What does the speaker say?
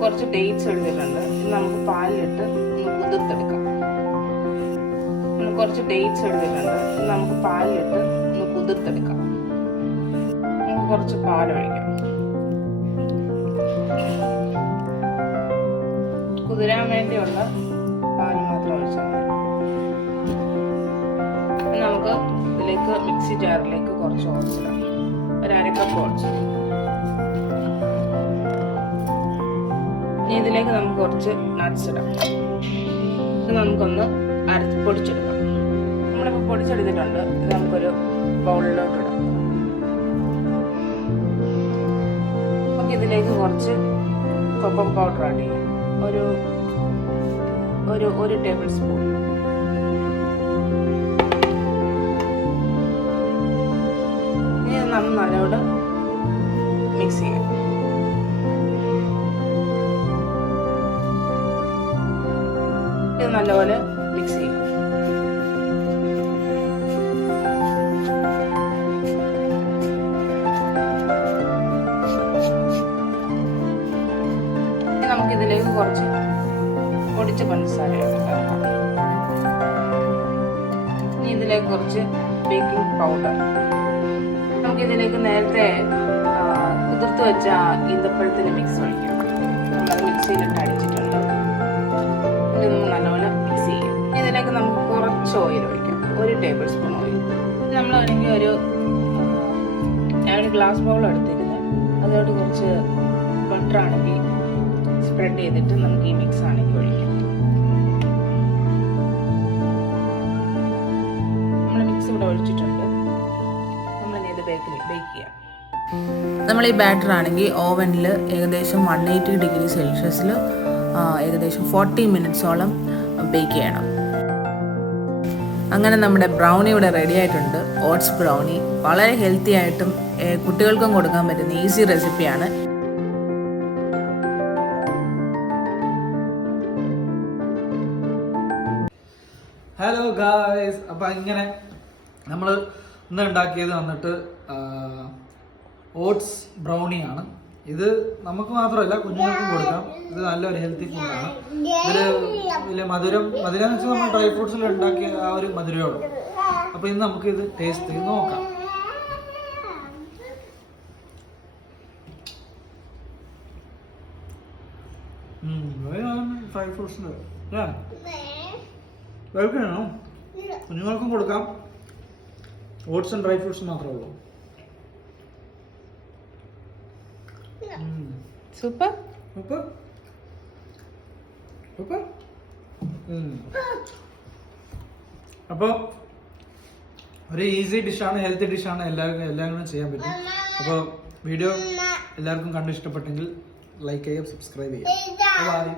കുറച്ച് ഡേറ്റ്സ് എടുത്തിട്ടുണ്ട്. ഇത് നമുക്ക് പാലിലിട്ട് ഒന്ന് കുതിർത്തെടുക്കാം. കുറച്ച് ഡേറ്റ്സ് എടുത്തിട്ടുണ്ട്. ഇത് നമുക്ക് പാലിലിട്ട് ഒന്ന് കുതിർത്തെടുക്കാം. നമുക്ക് കുറച്ച് പാലൊഴിക്കാം. കുതിരാൻ വേണ്ടിയുള്ള പാല് മാത്രം ഒഴിച്ചാൽ മതി. നമുക്ക് ഇതിലേക്ക് മിക്സി ജാറിലേക്ക് കുറച്ച് ഓട്സ് ഇടാം. ഒരു 1/2 കപ്പ് ഓട്സ്. ഇനി ഇതിലേക്ക് നമുക്ക് കുറച്ച് നട്ട്സ് ഇടാം. ഇത് നമുക്കൊന്ന് പൊടിച്ചെടുക്കാം. നമ്മളിപ്പോൾ പൊടിച്ചെടുത്തിട്ടുണ്ട്. ഇത് നമുക്കൊരു ബൗളിലോട്ട് ഇടാം. നമുക്ക് ഇതിലേക്ക് കുറച്ച് കൊക്കോ പൗഡർ ആഡ് ചെയ്യാം. ഒരു ടേബിൾ സ്പൂൺ. ഇനി നമ്മൾ നല്ലോണം മിക്സ് ചെയ്യാം. ഇത് നല്ലപോലെ മിക്സ് ചെയ്യാം. നമുക്കിതിലേക്ക് കുറച്ച് പൊടിച്ച പഞ്ചസാര ചേർക്കാം. ഇനി ഇതിലേക്ക് കുറച്ച് ബേക്കിംഗ് പൗഡർ. നമുക്കിതിലേക്ക് നേരത്തെ കുതിർത്ത് വെച്ച ഈന്തപ്പഴത്തിൻ്റെ മിക്സ് ഒഴിക്കാം. നമ്മളത് മിക്സിയിലിട്ട് അടിച്ചിട്ടുണ്ട്. ഇത് നമ്മൾ നല്ലപോലെ മിക്സ് ചെയ്യും. ഇതിലേക്ക് നമുക്ക് കുറച്ച് ഓയിൽ ഒഴിക്കാം. 1 ടേബിൾ സ്പൂൺ ഓയിൽ. നമ്മൾ ആണെങ്കിൽ ഞാൻ ഗ്ലാസ് ബൗൾ എടുത്തിരുന്നത്. അതോട് കുറച്ച് ബട്ടർ ആണെങ്കിൽ സ്പ്രെഡ് ചെയ്തിട്ട് നമുക്ക് ഈ മിക്സ് ആണെങ്കിൽ ഒഴിക്കാം. നമ്മൾ മിക്സ് ഇവിടെ ഒഴിച്ചിട്ടുണ്ട്. നമ്മളിനി ഇത് ബേക്ക് ചെയ്യാം. നമ്മൾ ഈ ബാറ്റർ ആണെങ്കിൽ ഓവനിൽ ഏകദേശം 180 ഡിഗ്രി സെൽഷ്യസിൽ ഏകദേശം 40 മിനിറ്റ്സോളം ബേക്ക് ചെയ്യണം. അങ്ങനെ നമ്മുടെ ബ്രൗണി ഇവിടെ റെഡി ആയിട്ടുണ്ട്. ഓട്സ് ബ്രൗണി വളരെ ഹെൽത്തി ആയിട്ടും കുട്ടികൾക്കും കൊടുക്കാൻ പറ്റുന്ന ഈസി റെസിപ്പിയാണ്. ഹലോ ഗായ്സ്, അപ്പം ഇങ്ങനെ നമ്മൾ ഇന്ന് ഉണ്ടാക്കിയത് വന്നിട്ട് ഓട്സ് ബ്രൗണിയാണ്. ഇത് നമുക്ക് മാത്രമല്ല കുഞ്ഞുങ്ങൾക്കും കൊടുക്കാം. ഇത് നല്ലൊരു ഹെൽത്തി ഫുഡാണ്. ഇതിൽ വലിയ മധുരം എന്ന് വെച്ചാൽ നമ്മൾ ഡ്രൈ ഫ്രൂട്ട്സിൽ ഉണ്ടാക്കിയ ആ ഒരു മധുരമുള്ളൂ. അപ്പോൾ ഇന്ന് നമുക്കിത് ടേസ്റ്റ് ചെയ്ത് നോക്കാം. ഡ്രൈ ഫ്രൂട്ട്സിൻ്റെ കഴിക്കണോ? കുഞ്ഞുങ്ങൾക്കും കൊടുക്കാം. ഓട്സ് ആൻഡ് ഡ്രൈ ഫ്രൂട്ട്സ് മാത്രമേ ഉള്ളൂ. Super super super. അപ്പോൾ ഒരു ഈസി ഡിഷാണ്, ഹെൽത്തി ഡിഷാണ്. എല്ലാവരും ചെയ്യാൻ പറ്റും. അപ്പോൾ വീഡിയോ എല്ലാവർക്കും കണ്ട് ഇഷ്ടപ്പെട്ടെങ്കിൽ ലൈക്ക് ചെയ്യുക, സബ്സ്ക്രൈബ് ചെയ്യുക. ബൈ.